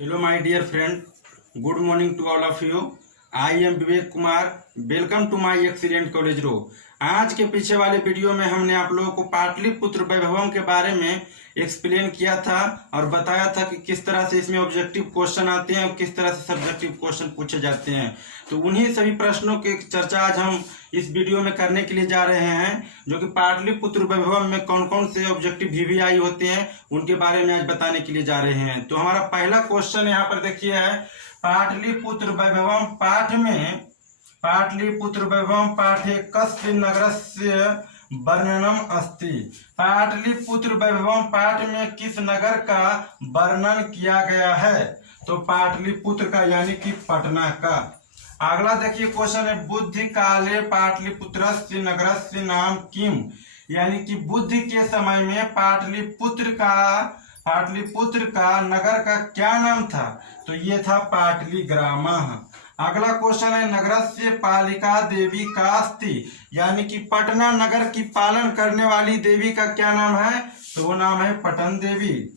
Hello, my dear friend. Good morning to all of you. I am Vivek Kumar. Welcome to my excellent college row. आज के पीछे वाले video में हमने आप लोगों को पाटलिपुत्र वैभवम के बारे में एक्सप्लेन किया था और बताया था कि किस तरह से इसमें ऑब्जेक्टिव क्वेश्चन आते हैं और किस तरह से सब्जेक्टिव क्वेश्चन पूछे जाते हैं। तो उन्हीं सभी प्रश्नों की चर्चा आज हम इस वीडियो में करने के लिए जा रहे हैं, जो कि पाटलिपुत्र वैभवम में कौन कौन से ऑब्जेक्टिव वीवीआई होते हैं उनके बारे में आज बताने के लिए जा रहे हैं। तो हमारा पहला क्वेश्चन यहाँ पर देखिए है, पाटलिपुत्र वैभवम पाठ में पाटलिपुत्र वैभवम पाठे कस्य नगरस्य वर्णनम अस्ति। पाटलिपुत्र वैभवम पाठ में किस नगर का वर्णन किया गया है? तो पाटलिपुत्र का यानी कि पटना का। अगला देखिए क्वेश्चन है, बुद्धि काले पाटलिपुत्रस्य नगरस्य नाम किम, यानी कि बुद्धि के समय में पाटलिपुत्र का नगर का क्या नाम था? तो ये था पाटलिग्रामः। अगला क्वेश्चन है, नगरस्य पालिका देवी कास्ति, यानी कि पटना नगर की पालन करने वाली देवी का क्या नाम है? तो वो नाम है पटन देवी।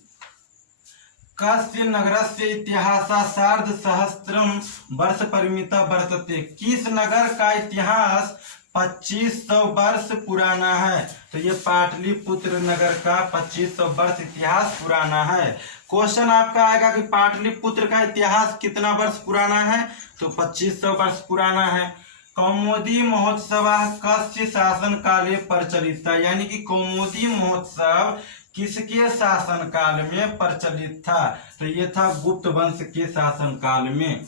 कस्य नगरस्य इतिहास सार्ध सहस्त्रम वर्ष परिमिता वर्तते, किस नगर का इतिहास 2500 वर्ष पुराना है? तो ये पाटलिपुत्र नगर का 2500 वर्ष इतिहास पुराना है। क्वेश्चन आपका आएगा कि पाटलिपुत्र का इतिहास कितना वर्ष पुराना है? तो 2500 वर्ष पुराना है। कौमुदी महोत्सव कस्य शासन काले प्रचलित था, यानी कि कौमुदी महोत्सव किसके शासन काल में प्रचलित था? तो ये था गुप्त वंश के शासन काल में।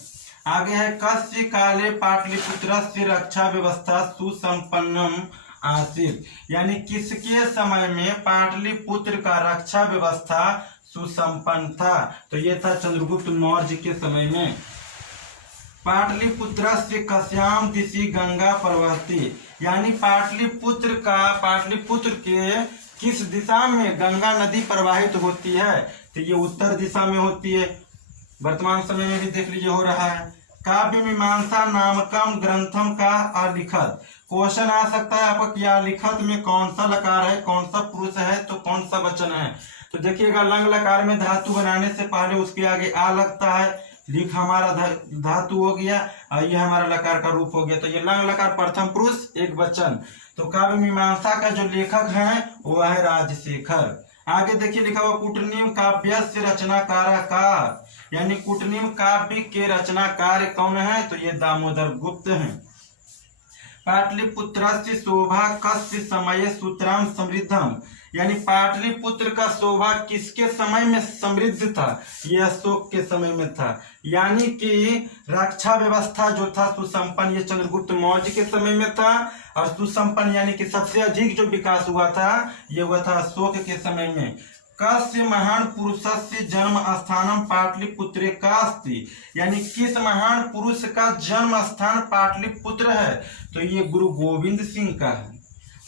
आगे है, कस्य काले पाटलिपुत्रस्य रक्षा व्यवस्था सुसंपन्नम आसीत्, यानी किसके समय में पाटलिपुत्र का रक्षा व्यवस्था सुसंपन्न था? तो ये था चंद्रगुप्त मौर्य के समय में। पाटलिपुत्रस्य कस्याम दिशि गंगा प्रवहति, यानी पाटलिपुत्र के किस दिशा में गंगा नदी प्रवाहित होती है? तो ये उत्तर दिशा में होती है। वर्तमान समय में भी देख लीजिए हो रहा है। काव्य मीमांसा नामकम ग्रंथम का अलिखत, क्वेश्चन आ सकता है आपका कि अलिखत में कौन सा लकार है, कौन सा पुरुष है, तो कौन सा वचन है? तो देखिएगा, लंग लकार में धातु बनाने से पहले उसके आगे आ लगता है, लिख हमारा धातु हो गया और यह हमारा लकार का रूप हो गया। तो ये लंग लकार प्रथम पुरुष एक वचन। तो काव्य मीमांसा का जो लेखक है वो है राजशेखर। आगे देखिए लिखा हुआ, कुटनीम काव्य से रचनाकार, यानी कुटनीम काव्य के रचनाकार कौन है? तो ये दामोदर गुप्त हैं। पाटलिपुत्रस्य शोभा कस्य समय सूत्राम समृद्धम, यानी पाटलिपुत्र का शोभा किसके समय में समृद्ध था? ये अशोक के समय में था। यानी कि रक्षा व्यवस्था जो था सुसंपन्न, ये चंद्रगुप्त मौर्य के समय में था, और सुसंपन्न यानी कि सबसे अधिक जो विकास हुआ था ये हुआ था अशोक के समय में। कस्य महान पुरुषस्य जन्म स्थानम पाटलिपुत्रे कास्ति, यानी किस महान पुरुष का जन्म स्थान पाटलिपुत्र है? तो ये गुरु गोविंद सिंह का है।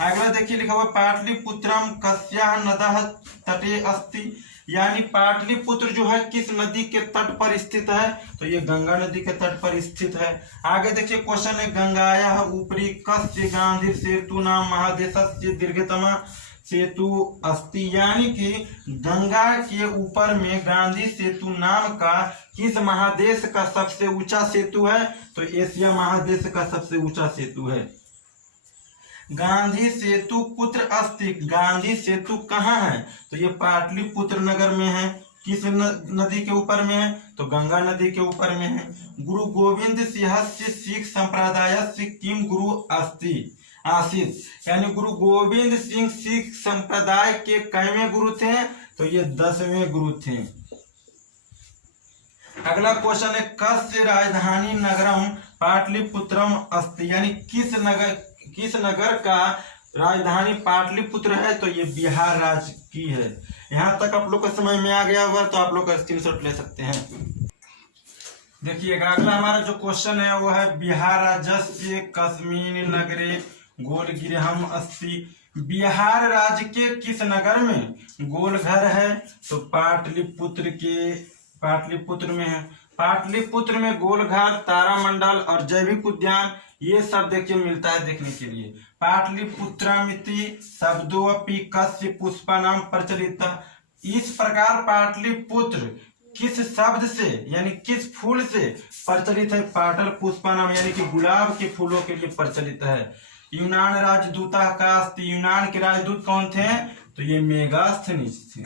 अगला देखिए लिखा हुआ, पाटलिपुत्रम कस्याः नदः तटे अस्ति, यानी पाटलिपुत्र जो है किस नदी के तट पर स्थित है? तो ये गंगा नदी के तट पर स्थित है। आगे देखिए क्वेश्चन है, गंगायाः उपरि कस्य गांधी सेतु नाम महादेशस्य दीर्घतम सेतु अस्ति, यानी कि गंगा के ऊपर में गांधी सेतु नाम का किस महादेश का सबसे ऊंचा सेतु है? तो एशिया महादेश का सबसे ऊंचा सेतु है। गांधी सेतु कुत्र अस्ति, गांधी सेतु कहाँ है? तो ये पाटलिपुत्र नगर में है। किस नदी के ऊपर में है? तो गंगा नदी के ऊपर में है। गुरु गोविंद सिंहस्य सिख संप्रदायस्य किम गुरु अस्ति आसीत्, यानी गुरु गोविंद सिंह सिख संप्रदाय के कैवें गुरु थे? तो ये 10वें गुरु थे। अगला क्वेश्चन है, कस्य राजधानी नगरम पाटलिपुत्रम अस्ति, यानी किस नगर का राजधानी पाटलिपुत्र है? तो ये बिहार राज्य की है। यहाँ तक आप लोग को समझ में आ गया होगा, तो आप लोग का स्क्रीनशॉट ले सकते हैं। देखिएगा, अगला हमारा जो क्वेश्चन है वो है, बिहार राज्यस्य कस्मिन् नगरे गोलगिरहम अस्ति, बिहार राज्य के किस नगर में गोलघर है? तो पाटलिपुत्र में है। पाटलिपुत्र में गोलघर, तारामंडल और जैविक उद्यान, ये सब देखिए मिलता है देखने के लिए। पाटलिपुत्रमिति शब्दोपि कस्य पुष्पानाम प्रचलित, इस प्रकार पाटलिपुत्र किस शब्द से यानी किस फूल से प्रचलित है? पाटल पुष्पानम यानी कि गुलाब के फूलों के लिए प्रचलित है। यूनान राजदूता का, यूनान के राजदूत कौन थे? तो ये मेगास्थनीज थे।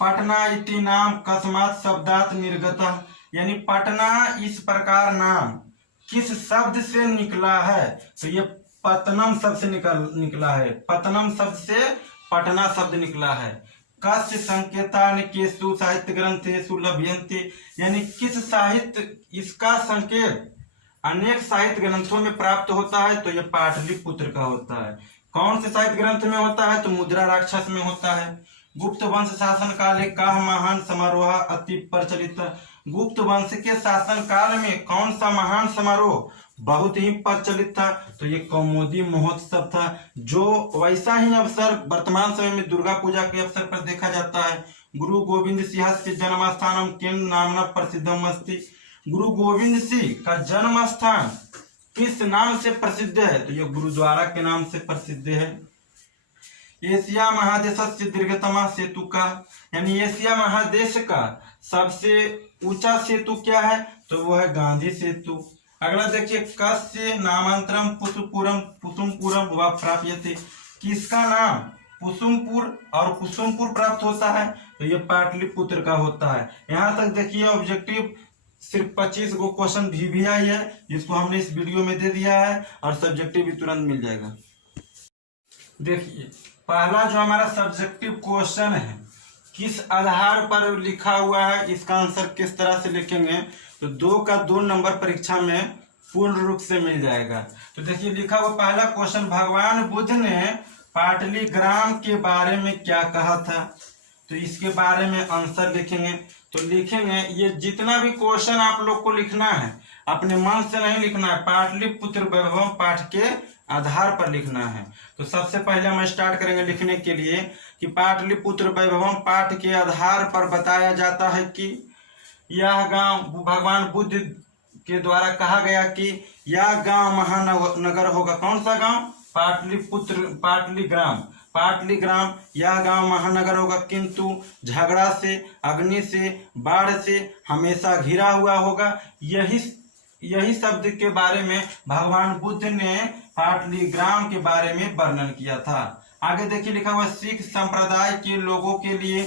पटना इति नाम कस्मात् शब्दात निर्गतः यानी पटना इस प्रकार नाम किस शब्द से निकला है? तो ये पतनम शब्द से निकला है। पतनम शब्द से पटना शब्द निकला है। कस्य संकेतान केषु साहित्य ग्रंथेषु लभ्यन्ते यानी किस साहित्य, इसका संकेत अनेक साहित्य ग्रंथों में प्राप्त होता है? तो यह पाटलिपुत्र का होता है। कौन से साहित्य ग्रंथ में होता है? तो मुद्रा राक्षस में होता है। गुप्त वंश शासन काले का महान समारोह अति प्रचलित। गुप्त वंश के शासन काल में कौन सा महान समारोह बहुत ही प्रचलित था? तो ये कौमुदी महोत्सव था, जो वैसा ही अवसर वर्तमान समय में दुर्गा पूजा के अवसर पर देखा जाता है। गुरु गोविंद सिंह के जन्म स्थानम केन नामना प्रसिद्धम अस्ति। गुरु गोविंद सिंह का जन्म स्थान किस नाम से प्रसिद्ध है? तो ये गुरुद्वारा के नाम से प्रसिद्ध है। एशिया महादेश से दीर्घतम सेतु का यानी एशिया महादेश का सबसे ऊंचा सेतु क्या है? तो वो है गांधी सेतु। अगला देखिए, कस्य नामांतरम पुसुमपुरम व प्राप्यते। किसका नाम पुसुमपुर और कुसुमपुर प्राप्त होता है? तो ये पाटलिपुत्र का होता है। यहाँ तक देखिए ऑब्जेक्टिव सिर्फ 25 गो क्वेश्चन भी आई है, जिसको हमने इस वीडियो में दे दिया है और सब्जेक्टिव भी तुरंत मिल जाएगा। देखिए पहला जो हमारा सब्जेक्टिव क्वेश्चन है, किस आधार पर लिखा हुआ है, इसका आंसर किस तरह से लिखेंगे? तो 2 का 2 नंबर परीक्षा में पूर्ण रूप से मिल जाएगा। तो देखिए लिखा हुआ पहला क्वेश्चन, भगवान बुद्ध ने पाटलिग्राम के बारे में क्या कहा था? तो इसके बारे में आंसर लिखेंगे। तो लिखेंगे, ये जितना भी क्वेश्चन आप लोग को लिखना है अपने मन से नहीं लिखना है, पाटलिपुत्र वैभवम पाठ के आधार पर लिखना है। तो सबसे पहले हम स्टार्ट करेंगे लिखने के लिए कि पाटलिपुत्र वैभवम पाठ के आधार पर बताया जाता है कि यह गांव भगवान बुद्ध के द्वारा कहा गया कि यह गांव महानगर होगा। कौन सा गांव? पाटलिग्राम। पाटलिग्राम यह गांव महानगर होगा, किंतु झगड़ा से, अग्नि से, बाढ़ से हमेशा घिरा हुआ होगा। यही शब्द के बारे में भगवान बुद्ध ने पाटलिग्राम के बारे में वर्णन किया था। आगे देखिए लिखा हुआ, सिख संप्रदाय के लोगों के लिए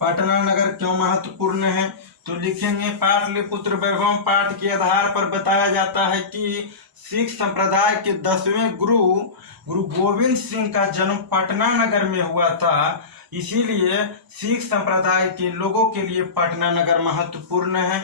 पटना नगर क्यों महत्वपूर्ण है? तो लिखेंगे, पाटलिपुत्र वैभवम पाठ के आधार पर बताया जाता है कि सिख संप्रदाय के 10वें गुरु गोविंद सिंह का जन्म पटना नगर में हुआ था, इसीलिए सिख संप्रदाय के लोगों के लिए पटना नगर महत्वपूर्ण है।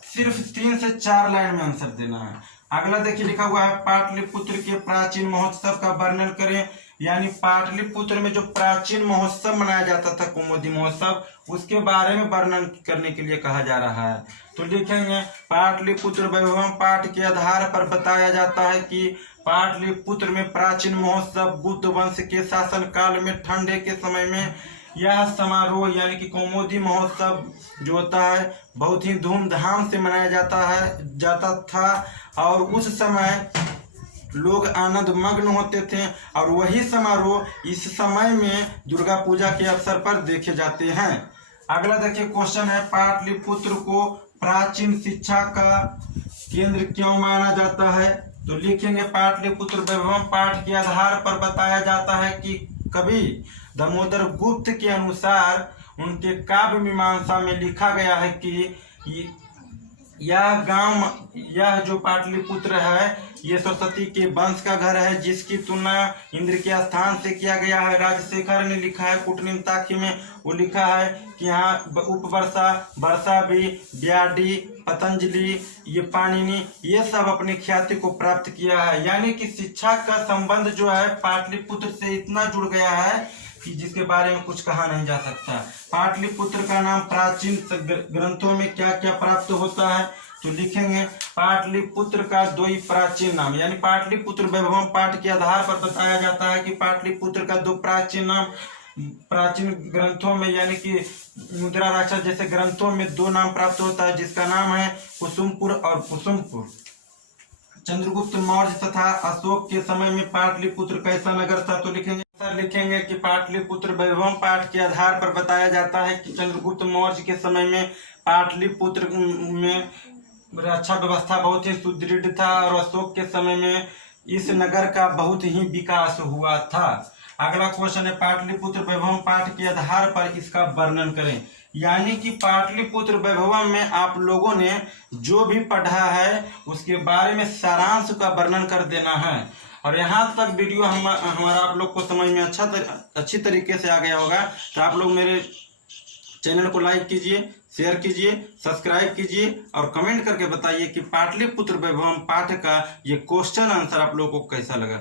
सिर्फ 3 से 4 लाइन में आंसर देना है। अगला देखिए लिखा हुआ है, पाटलिपुत्र के प्राचीन महोत्सव का वर्णन करें। यानी पाटलिपुत्र में जो प्राचीन महोत्सव मनाया जाता था, कौमुदी महोत्सव, उसके बारे में वर्णन करने के लिए कहा जा रहा है। तो लिखेंगे, पाटलिपुत्र वैभवम पाठ के आधार पर बताया जाता है कि पाटलिपुत्र में प्राचीन महोत्सव बुद्ध वंश के शासन काल में ठंडे के समय में यह समारोह यानी कि कौमुदी महोत्सव जो होता है बहुत ही धूमधाम से मनाया जाता था और उस समय लोग आनंद मग्न होते थे और वही समारोह इस समय में दुर्गा पूजा के अवसर पर देखे जाते हैं। अगला देखिए क्वेश्चन है, पाटलिपुत्र को प्राचीन शिक्षा का केंद्र क्यों माना जाता है? तो लिखेंगे, पाटलिपुत्र वैभवम पाठ के आधार पर बताया जाता है कि कवि दामोदर गुप्त के अनुसार उनके काव्य मीमांसा में लिखा गया है कि यह जो पाटलिपुत्र है ये सरस्वती के वंश का घर है, जिसकी तुलना इंद्र के स्थान से किया गया है। राजशेखर ने लिखा है कूटनीमताखी में, वो लिखा है कि यहाँ उपवर्षा, वर्षा भी, व्याडी, पतंजलि, ये पाणिनि, ये सब अपनी ख्याति को प्राप्त किया है। यानी कि शिक्षा का संबंध जो है पाटलिपुत्र से इतना जुड़ गया है कि जिसके बारे में कुछ कहा नहीं जा सकता। पाटलिपुत्र का नाम प्राचीन ग्रंथों में क्या क्या प्राप्त होता है? तो लिखेंगे, पाटलिपुत्र का 2 ही प्राचीन नाम, यानी पाटलिपुत्र वैभवम पाठ के आधार पर बताया जाता है कि पाटलिपुत्र का 2 प्राचीन नाम प्राचीन ग्रंथों में यानी कि मुद्रा राक्षस जैसे ग्रंथों में 2 नाम प्राप्त होता है, जिसका नाम है कुसुमपुर और कुसुमपुर। चंद्रगुप्त मौर्य तथा अशोक के समय में पाटलिपुत्र कैसा नगर था? तो लिखेंगे, सर लिखेंगे कि पाटलिपुत्र वैभवम पाठ के आधार पर बताया जाता है कि चंद्रगुप्त मौर्य के समय में पाटलिपुत्र में रक्षा व्यवस्था बहुत ही सुदृढ़ था और अशोक के समय में इस नगर का बहुत ही विकास हुआ था। अगला क्वेश्चन है पाटलिपुत्र वैभवम पाठ के आधार पर इसका वर्णन करें। यानी कि पाटलिपुत्र वैभवम में आप लोगों ने जो भी पढ़ा है उसके बारे में सारांश का वर्णन कर देना है। और यहाँ तक वीडियो हमारा आप लोग को समझ में अच्छी तरीके से आ गया होगा तो आप लोग मेरे चैनल को लाइक कीजिए, शेयर कीजिए, सब्सक्राइब कीजिए और कमेंट करके बताइए कि पाटलिपुत्र वैभवम पाठ का ये क्वेश्चन आंसर आप लोगों को कैसा लगा।